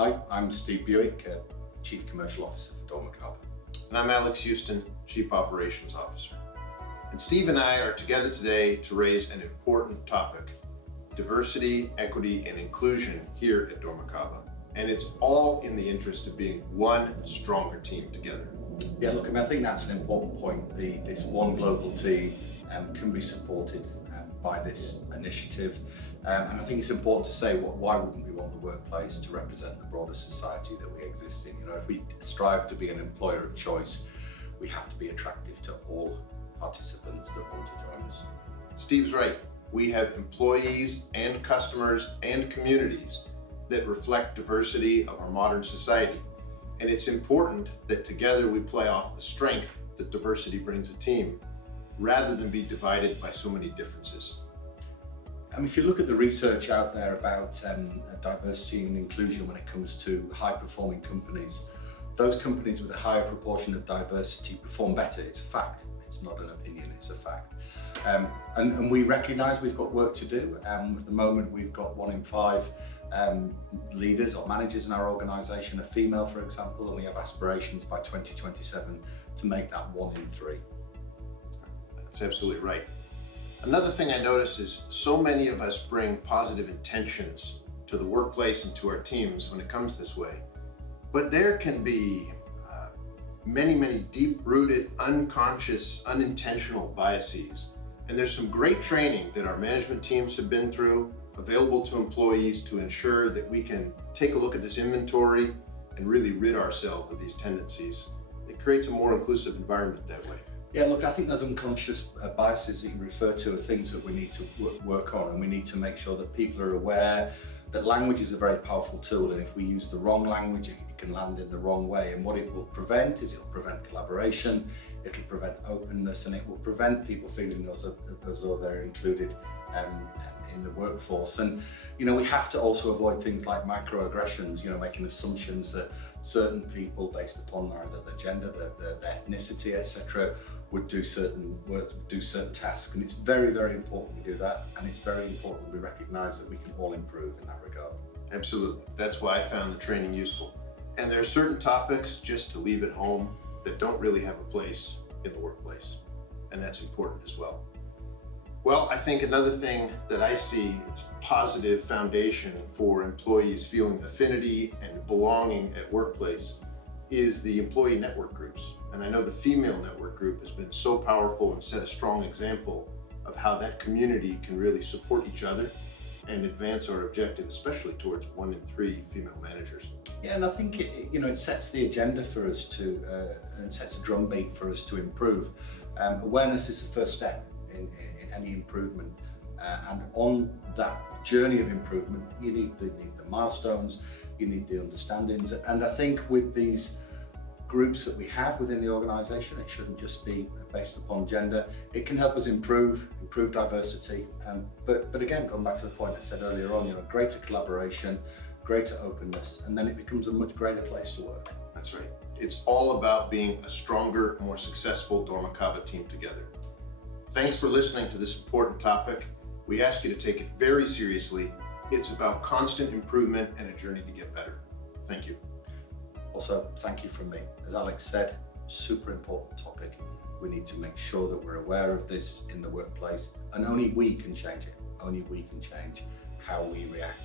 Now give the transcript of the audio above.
Hi, I'm Steve Bewick, Chief Commercial Officer for Dormacaba. And I'm Alex Housten, Chief Operations Officer. And Steve and I are together today to raise an important topic: diversity, equity, and inclusion here at Dormacaba. And it's all in the interest of being one stronger team together. Yeah, look, I think that's an important point. This one global team can be supported by this initiative. And I think it's important to say, why wouldn't we want the workplace to represent the broader society that we exist in? You know, if we strive to be an employer of choice, we have to be attractive to all participants that want to join us. Steve's right. We have employees and customers and communities that reflect diversity of our modern society. And it's important that together we play off the strength that diversity brings a team, rather than be divided by so many differences. If you look at the research out there about diversity and inclusion when it comes to high-performing companies, those companies with a higher proportion of diversity perform better. It's a fact. It's not an opinion, it's a fact. And we recognise we've got work to do. At the moment, we've got 1 in 5 leaders or managers in our organisation are female, for example, and we have aspirations by 2027 to make that 1 in 3. That's absolutely right. Another thing I notice is so many of us bring positive intentions to the workplace and to our teams when it comes this way. But there can be many deep-rooted, unconscious, unintentional biases. And there's some great training that our management teams have been through, available to employees to ensure that we can take a look at this inventory and really rid ourselves of these tendencies. It creates a more inclusive environment that way. Yeah, look, I think those unconscious biases that you refer to are things that we need to work on, and we need to make sure that people are aware that language is a very powerful tool, and if we use the wrong language, it can land in the wrong way. And what it will prevent is it'll prevent collaboration, it'll prevent openness, and it will prevent people feeling as though they're included in the workforce. And you know, we have to also avoid things like microaggressions, you know, making assumptions that certain people, based upon either their gender, their ethnicity, etc., would do certain work, do certain tasks. And it's very important we do that, and it's very important we recognise that we can all improve in that regard. Absolutely. That's why I found the training useful. And there are certain topics just to leave at home that don't really have a place in the workplace. And that's important as well. Well, I think another thing that I see, it's a positive foundation for employees feeling affinity and belonging at workplace, is the employee network groups. And I know the female network group has been so powerful and set a strong example of how that community can really support each other and advance our objective, especially towards 1 in 3 female managers. Yeah, and I think it sets the agenda for us to, and sets a drumbeat for us to improve. Awareness is the first step in any improvement, and on that journey of improvement, you need the milestones, you need the understandings, and I think with these groups that we have within the organisation, it shouldn't just be based upon gender. It can help us improve diversity, but again, going back to the point I said earlier on, greater collaboration, greater openness, and then it becomes a much greater place to work. That's right. It's all about being a stronger, more successful Dormacaba team together. Thanks for listening to this important topic. We ask you to take it very seriously. It's about constant improvement and a journey to get better. Thank you. Also, thank you from me. As Alex said, super important topic. We need to make sure that we're aware of this in the workplace, and only we can change it. Only we can change how we react